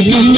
Ram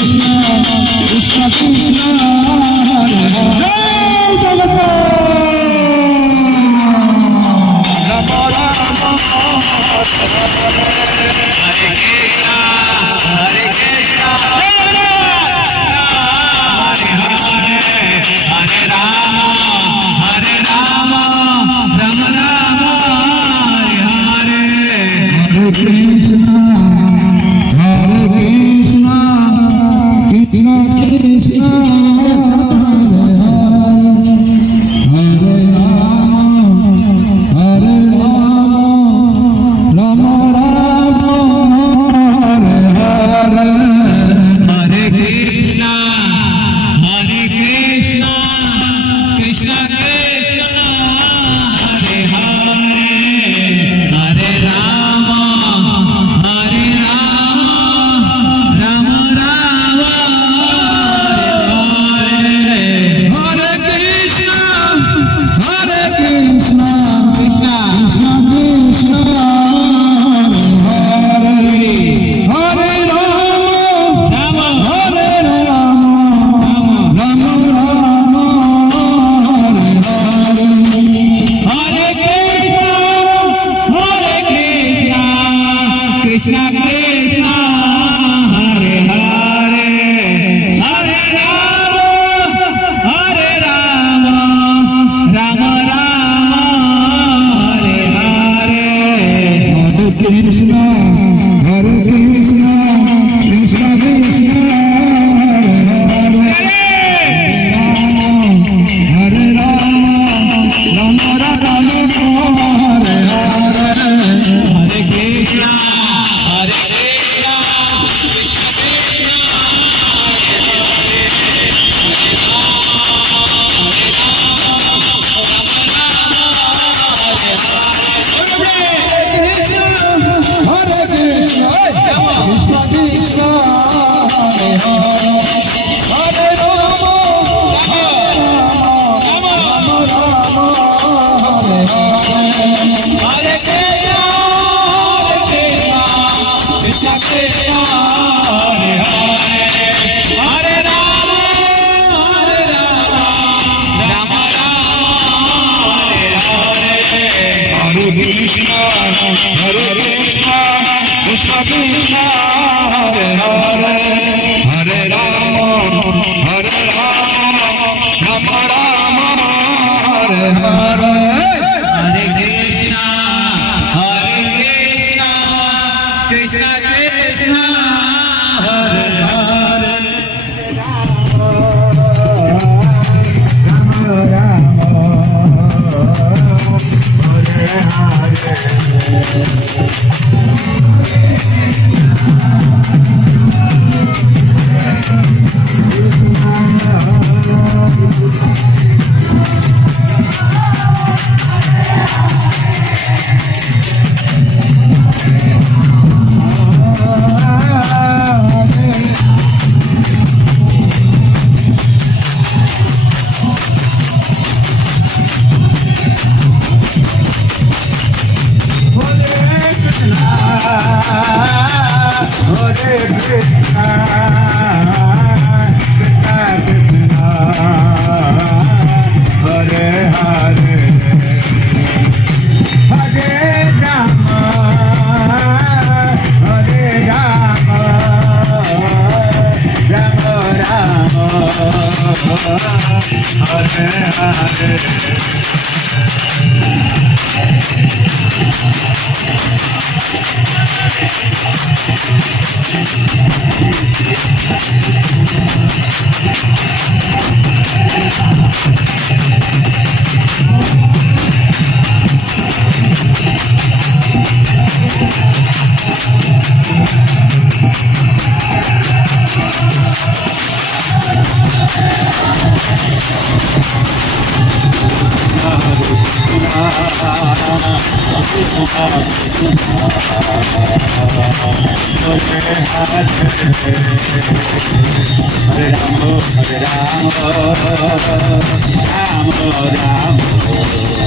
Ram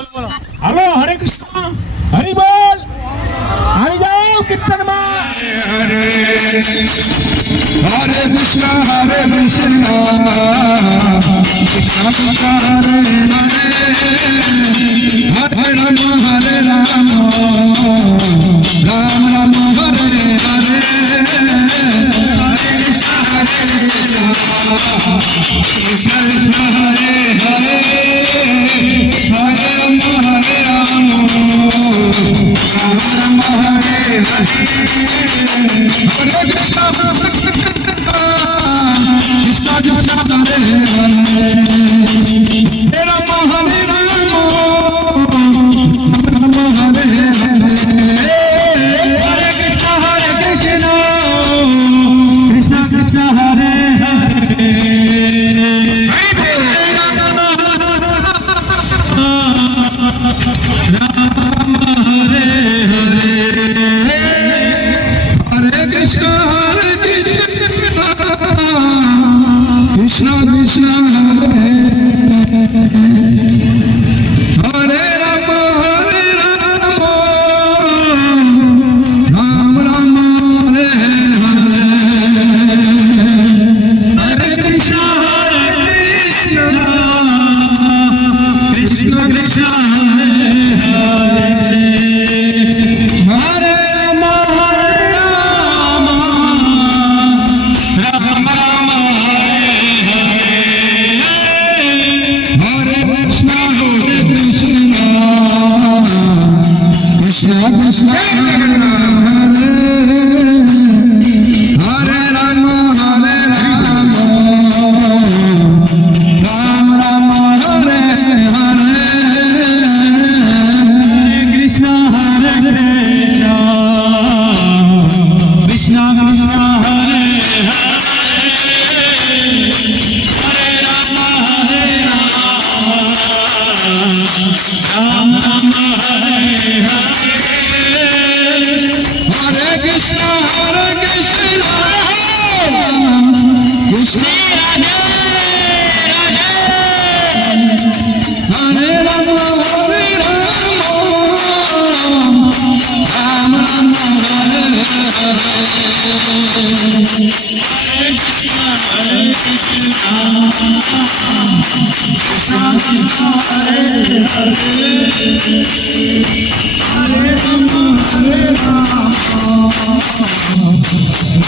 hello हरे कृष्ण हरी बोल आणि जाओ कीर्तन मा हरे कृष्ण हरे कृष्ण कृष्ण कृष्ण हरे हरे हरे राम हरे राम राम राम हरे हरे हरे कृष्ण कृष्ण कृष्ण हरे हरे हरे राम हरे राम राम राम हरे हरे हरे कृष्ण कृष्ण कृष्ण हरे हरे राम हरे राम राम हरे हरे हरे कृष्ण कृष्ण कृष्ण हरे हरे राम हरे हरे हरे कृष्ण कृष्ण कृष्ण हरे हरे राम राम राम हरे हरे हरे कृष्ण कृष्ण कृष्ण हरे हरे हरे राम राम राम हरे कृष्ण कृष्ण कृष्ण हरे हरे राम राम राम हरे हरे कृष्ण कृष्ण कृष्ण हरे हरे राम राम राम हरे हरे हरे कृष्ण कृष्ण राधे राधे हरे राम राम राम हरे हरे हरे कृष्ण कृष्ण कृष्ण हरे हरे हरे राम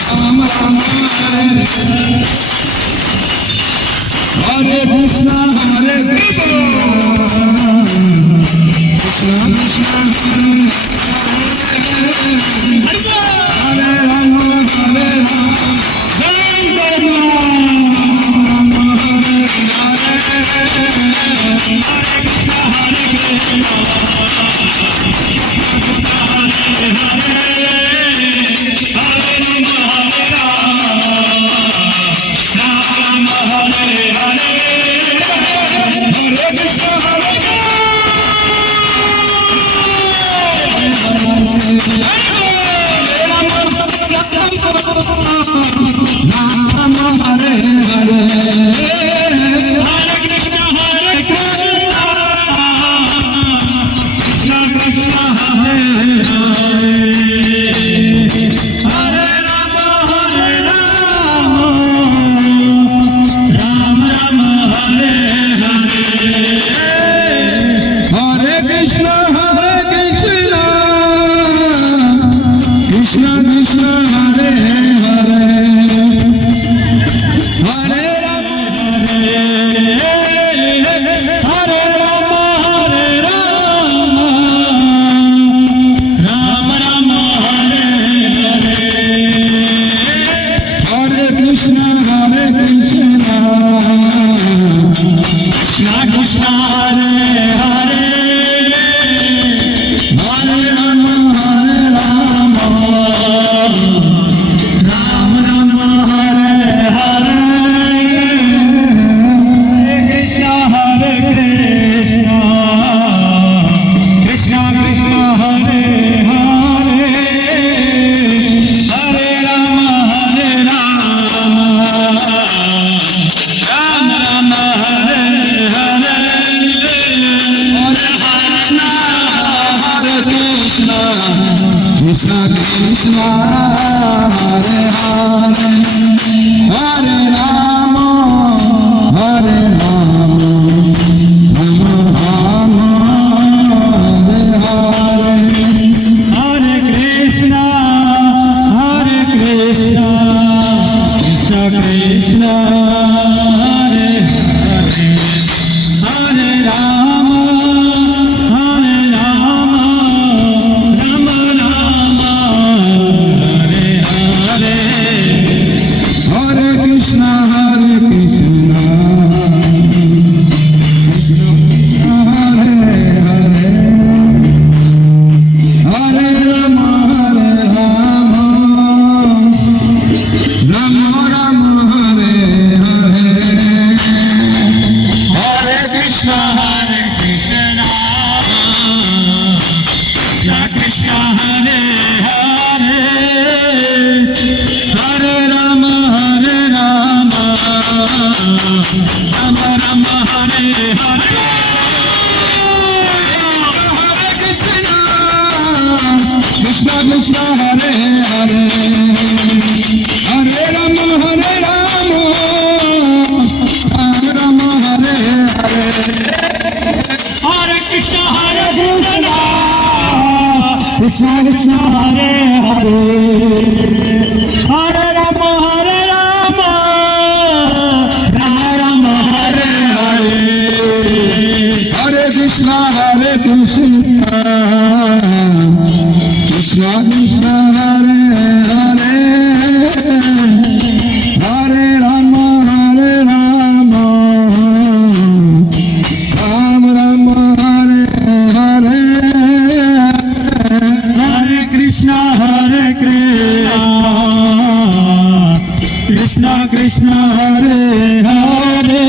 राम राम हरे हरे कृष्ण हरे कृष्ण कृष्ण हरे राम हरे राम जय जय राम हरे हरे कृष्ण हरे Krishna Ram Hare Hare Hare Krishna Krishna, Krishna Krishna, Hare Hare, Hare Rama, Hare Rama, Rama Rama, Hare Hare, Hare Krishna, Krishna Krishna, Hare Hare, Hare Rama, Hare Rama, Rama Rama, Hare Hare, Hare Krishna, Krishna Krishna, Hare Hare, Hare Rama, Rama Rama, Hare Hare, Hare Krishna, Krishna Krishna, Hare Hare, Hare Rama, Rama Rama, Hare Hare, Hare Krishna, Krishna Krishna, Hare Hare, Hare Rama, Rama Rama, Hare Hare, Hare Krishna, Krishna Krishna, Hare Hare, Hare Rama, Rama Rama, Hare Hare, Hare Krishna, Krishna Krishna, Hare Hare,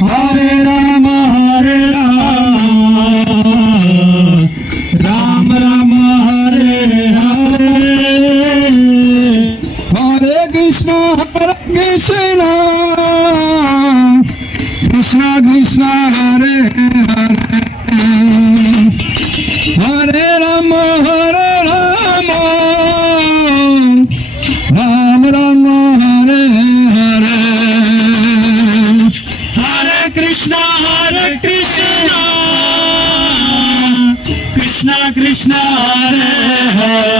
Hare Rama, Rama Rama, Hare Hare, Hare Krishna, Krishna Krishna, Hare Hare, Hare Rama, Rama Rama, Hare Hare, Hare Krishna, Krishna Krishna, Hare Hare,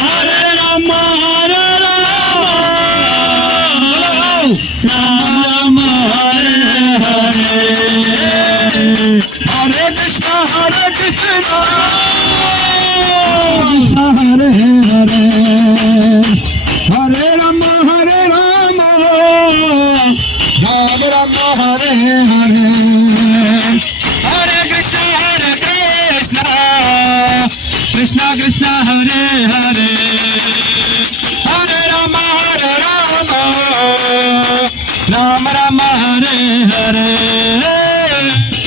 Hare Rama, Rama Rama, Hare Hare, Hare Krishna, Krishna Krishna, Hare Hare, Hare Rama, Rama Rama, Hare Hare,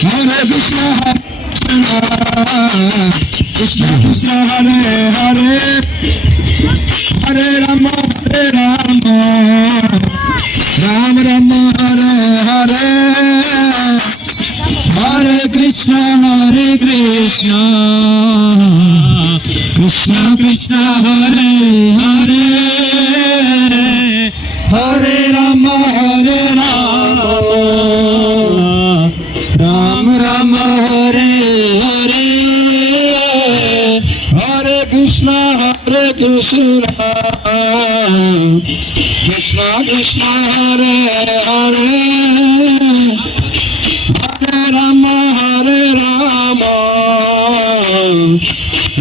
Hare Krishna, Krishna Hare Hare, Hare Rama, Rama Rama, Hare Hare, Hare Krishna, Krishna Krishna, Hare Hare, Hare Rama, Rama Rama, Hare Hare, Hare Krishna, Krishna Krishna, Hare Hare, Hare Rama, Rama Rama, Hare Hare, Hare Krishna, Krishna Krishna, Hare Hare, Hare Rama,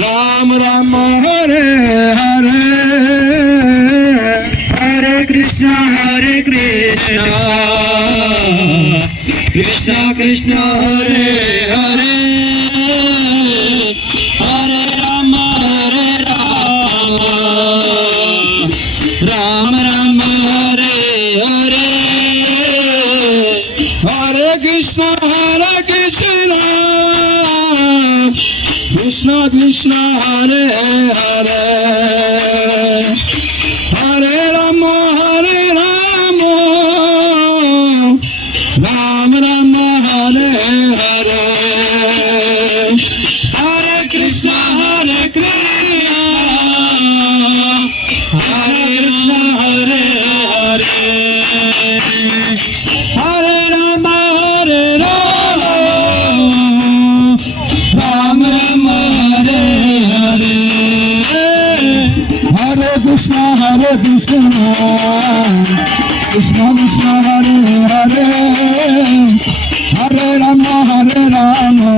Rama Rama, Hare Hare, Hare Krishna, Krishna Krishna, Hare Hare, Hare Rama, Rama Rama, Hare Hare, Hare Krishna, Krishna Krishna, Hare Hare, Hare Rama, Rama Rama, Hare Hare, Hare Krishna, Krishna Krishna, Hare Hare, Hare Rama, Rama Rama, Hare Hare, Krishna Krishna Hare Hare Hare Rama Hare Rama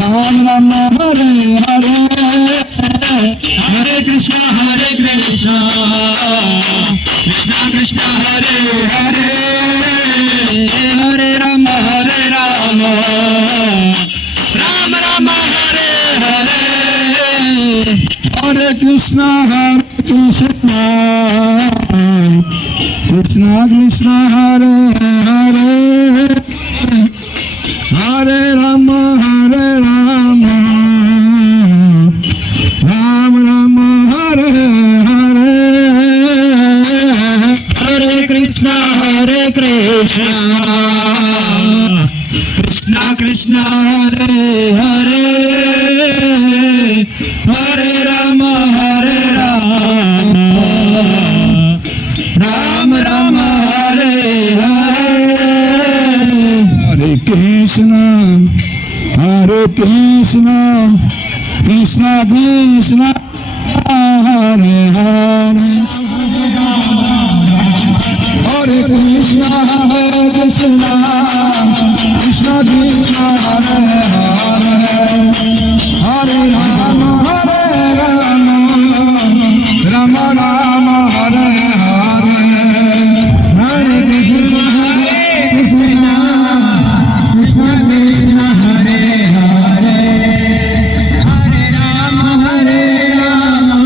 Ram Rama Hare Hare Hare Krishna Krishna Krishna Hare Hare Hare Rama Hare Rama Ram Rama Hare Hare Hare Krishna Krishna Krishna Hare Hare Hare Rama Hare Rama Ram Rama Hare Hare Hare Krishna Krishna Krishna Hare Hare Hare Rama Hare Rama Ram Rama Hare Hare Hare Krishna Krishna Krishna Hare Hare Hare Krishna Krishna Krishna Hare Hare Hare Rama Hare Rama Rama Rama Hare Hare Hare Krishna Krishna Krishna Hare Hare Hare Rama Hare Rama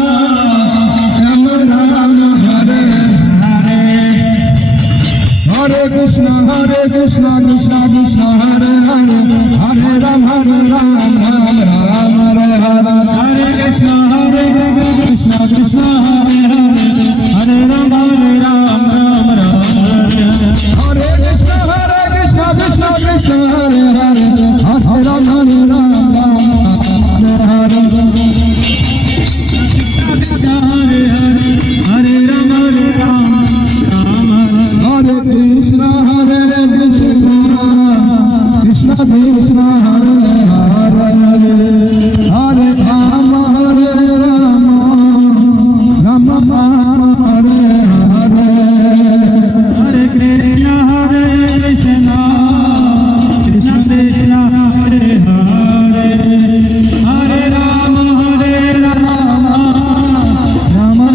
Rama Rama Hare Hare Hare Krishna Krishna Krishna Hare Hare Hare Rama Hare Rama Rama Rama Hare Hare Hare Krishna Krishna Hare Hare Hare Rama Hare Rama Rama Rama Hare Krishna Krishna Krishna Hare Hare Hare Rama Hare Rama Hare Hare Hare Rama Hare Rama Hare Krishna Krishna Krishna Hare Hare Hare Rama Hare Rama Rama Rama Hare Hare Hare Krishna Krishna Krishna Hare Hare Hare Rama Hare Rama Rama Rama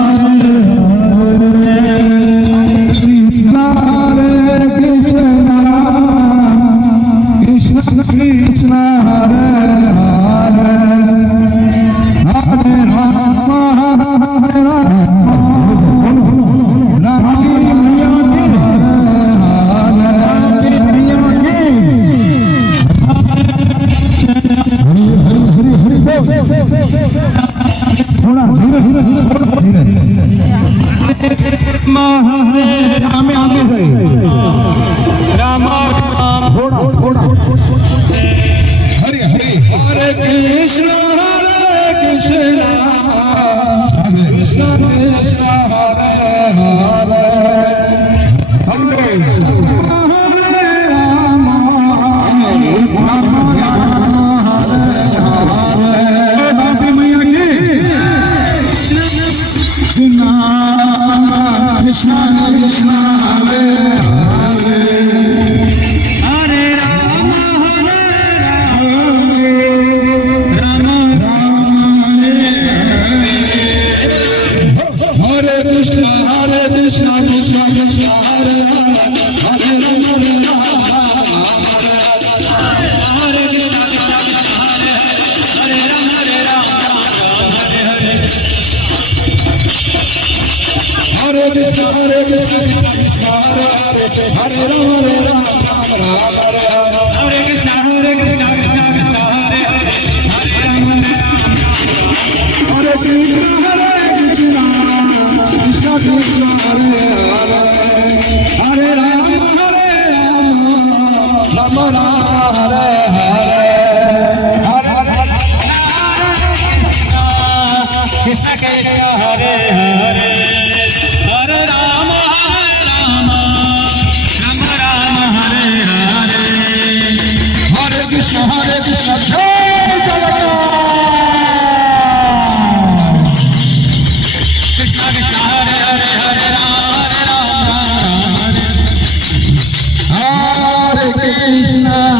Hare Hare Krishna Krishna Krishna Hare Hare Hare Rama Hare Rama Rama थोड़ा धीरे आगे गए रामा थोड़ा Hare Hare Hare Krishna Krishna Krishna Hare Hare Hare Krishna Krishna Hare Hare Hare Rama Hare Rama Rama Hare Hare Krishna Krishna Krishna Hare Hare Hare Rama Hare Hare Krishna Krishna Hare Hare Hare Rama Hare Krishna Krishna Krishna Hare Hare Hare Krishna Krishna Krishna Hare Hare Hare Rama Rama Rama Hare Hare Hare Krishna Krishna Hare Hare Hare Krishna Jai Jagannath Krishna Krishna